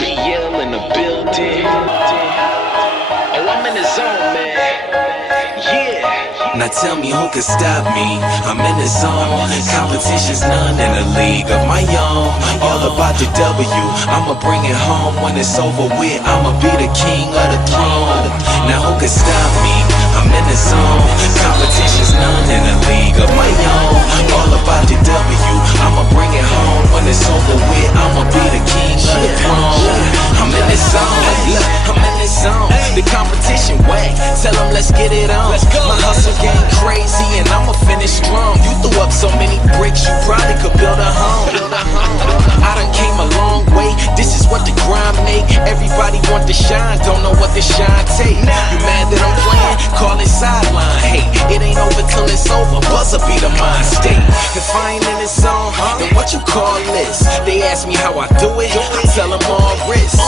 BL in the building. Oh, I'm in the zone, man. Yeah. Now tell me who can stop me. I'm in the zone. Competition's none in a league of my own. All about the W. I'ma bring it home when it's over with. I'ma be the king of the throne. Now who can stop me? I'm in the zone. Competition's none in a league of my own. All about the W. I'ma bring it home when it's over with. I'ma be the king of the throne. I'm in the zone. Look, I'm in the zone. The competition whack. Tell them let's get it on. My hustle game crazy and I'ma finish strong. You threw up so many bricks you probably could build a home. I done came a long way. This is what the grind make. Everybody want to shine, don't know what the shine take. You mad that I'm playing? Call it sideline. Hey, it ain't over till it's over. Buzzer be the mind state. If I ain't in the zone, then what you call this? They ask me how I do it. I tell them all wrist.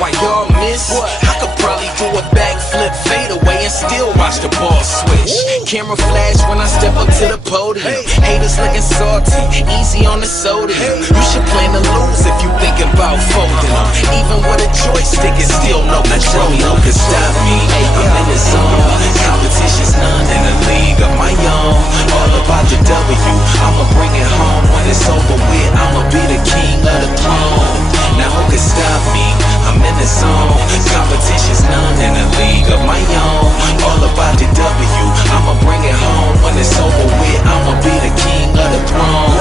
Why y'all miss? I could probably do a backflip, fade away, and still watch the ball switch. Camera flash when I step up to the podium. Haters looking salty, easy on the sodium. You should plan to lose if you thinking about folding them. Even with a joystick, it's still no control. Who can stop me? I'm in the zone. Competition's none in a league of my own. All about the W. I'ma bring it home when it's over with. I'ma be the king of the throne. Now who can stop me? I'm in the zone. Competition's none in a league of my own. All about the W. I'ma bring it home when it's over with. I'ma be the king of the throne.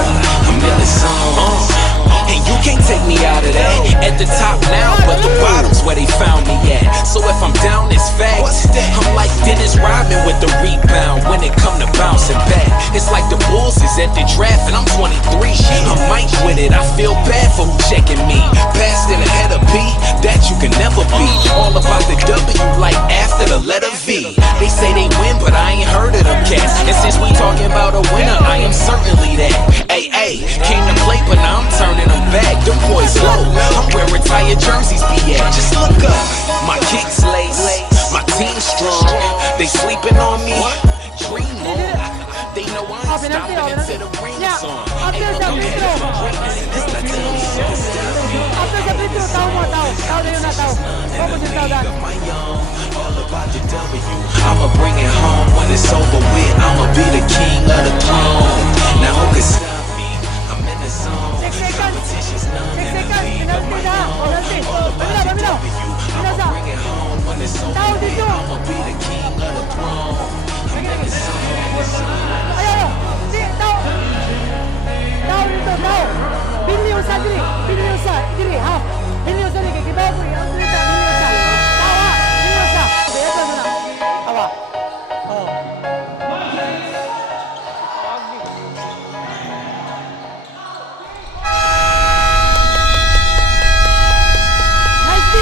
I'm in the zone. And you can't take me out of that. At the top now, but the bottom's where they found me at. So if I'm down, it's facts. I'm like Dennis Rodman with the rebound when it come to bouncing back. It's like the Bulls is at the draft and I'm 23. I'm Mike with it, I feel bad for who checking me. Passed it ahead of B, that you can never be. All about the W like after the letter V. They say they win, but I ain't heard of them cats. And since we talking about a winner, I am certainly that. Ay, came to play, but now I'm turning them back. Them boys low, I'm where retired jerseys be at. Just look up, my kicks lace, my team strong. They sleeping on me, dream on. They know I ain't stopping until the ring is on. Ain't no competition for greatness, and this not till it's on. All about the W. I'ma bring it home when it's over with. I'ma be the king of the throne. Now who can stop me? I'm in the zone. Competition's none in a league of my own. All about the W. I'ma bring it home when it's over with. I'ma be the king of the throne. I'm in the zone. Tahu dito, tahu. Bili usah diri, half. Bili usah diri, kita beri. Ang cerita, bili usah. Tahu, bili usah. Betul mana? Tahu. Oh. Nice D.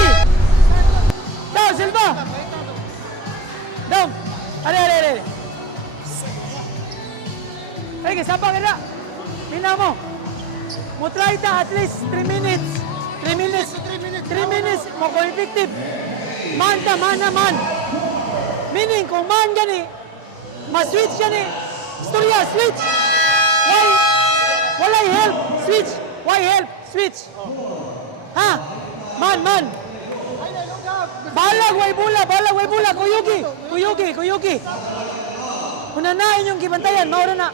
Tahu, Silva. Dom. Ada. Lagi, siapa kena? Tingnan mo. Mo try ta at least 3 minutes. 3 minutes. 3 minutes mo ko effective. Man. Meaning kung man gani, ma-switch gani. Storya, switch. Why? Walay help. Switch. Why help? Switch. Ha? Man. Balag way bula. Kuyugi. Unanain yung gibantayan, maura na.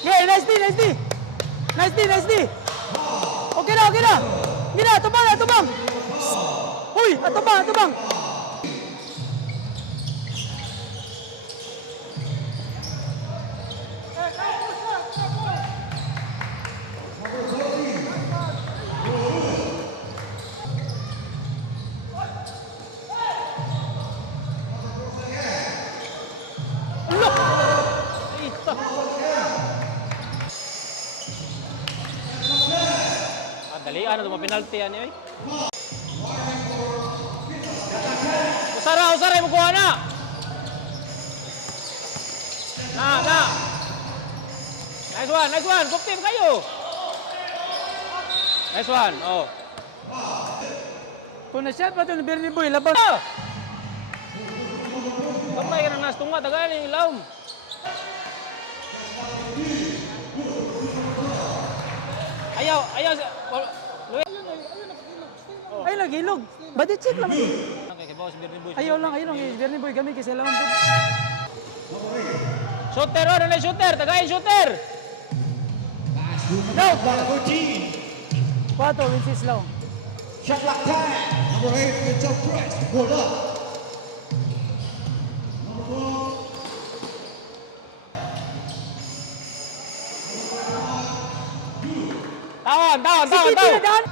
Yeah, nice D. Okay na. Gina, atubang. Uy, atubang. Dali, ano ito, penalty yan eh. Usara, magkuha na! Nice one, good team kayo! Nice one. Oh. Kung na-shot pa ito ni Bernie Boy, labas. Kamay ka na nas tunga, tagaan yung ilaw. Ayaw. Ay, nag-ilog. Badi check lang. Okay, kay boss Bernie Boy. Ayaw lang. Bernie Boy, kami kasi lawan. Shooter, oh, na shooter, tagay shooter. Go! Number 14. 4, Winsis lang. Shot clock time. Number 8, good job, press. Hold up. Tawan. Sige, tinadaan.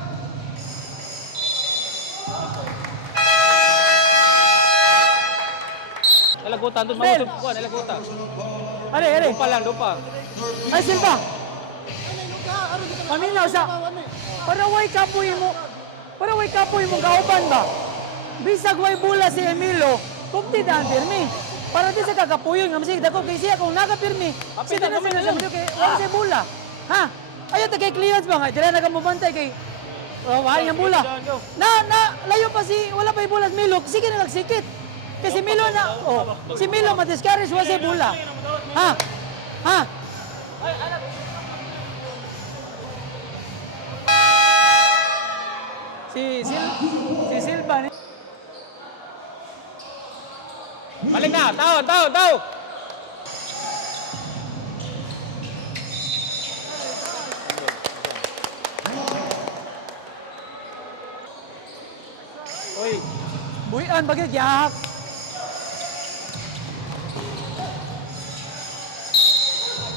Nalagutan, doon Bel. mamusok ko, nalagutan. Are. Dupa. Ay, Silva. Paminaw sa... Para way kapoy mo kauban ba? Bisag way bula si Emilio, kumti daan pirmi. Para di sa kakapuyon nga masig dako kay siya kung nakapirmi. Sita na sila sa Emilio kay wala siya bula. Ha? Ayaw ta kay clearance ba nga? Dila na ka mabantay kay mahal yung bula. Layo pa si, wala pa yung bula si Milo. Sige na nagsikit. Kasi Milo na, si Milo ma-discourage wala siya bula. Ha? Si Silva ni. Balik na, tao. Uy, Buyan bagay yak.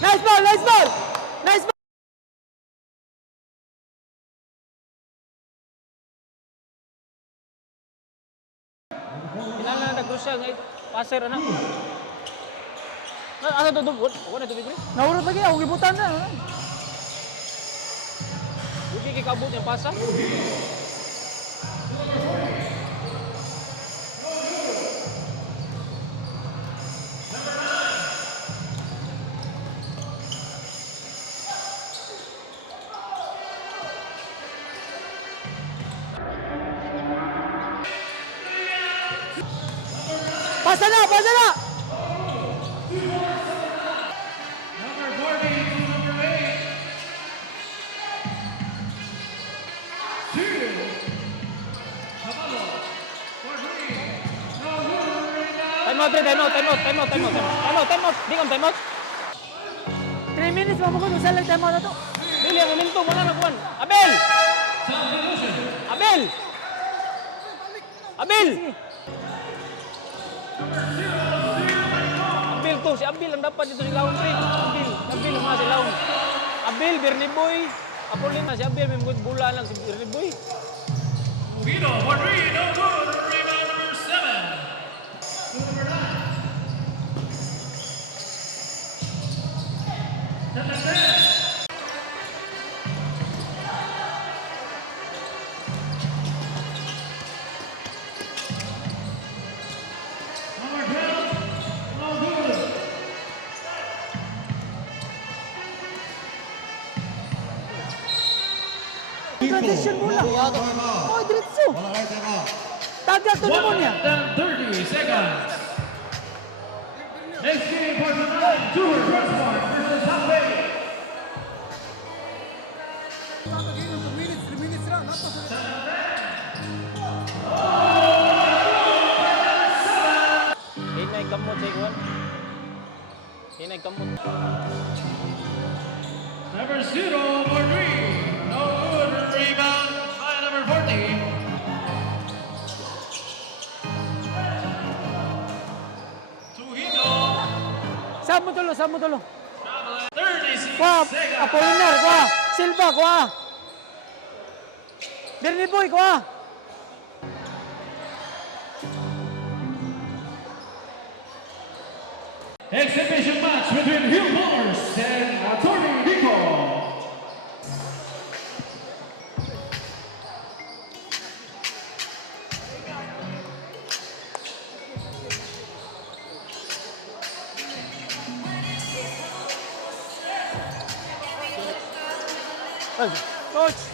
Nice ball. kinala na nag-crucial ngay passer ana. Ano to dubot? Wala to bigre. Naurot lagi ako gibutan na. Buki kay kabut yung pasa. Pasa na. Number 40 to number 8. 2. Caballo. For 3. No good. Time out. Di kam time out. 3 minutes mo mo usal lang tama na to. Dili ang minto mo na nagkuan. Abel. Abil to, si Abil ang dapat dito si Laon Trip. Abil ang mga si Laon. Abil, Bernie Boy. Apolin na si Abil, may mga bula lang si Bernie Boy. Vito for 3. No good. Rebound number 7. To number 9. Number 10. Number 12. No good. Transition muna. Oh, diretso. Wala kayo tema. Tagak to naman niya. 1:30 seconds. Next game for tonight, Tour Transport versus Halfway. Hinay kamot sa ikuan. Hinay kamot. Number 0 for 3. No good. Rebound by number 40. Tuhino. Saan mo tulo. 36 Kwa, seconds. Apolinar, kwa. Silva, kwa. Bernie Boy, kwa. Exhibition match between Hill Bowlers and Atty. Dico. Coach.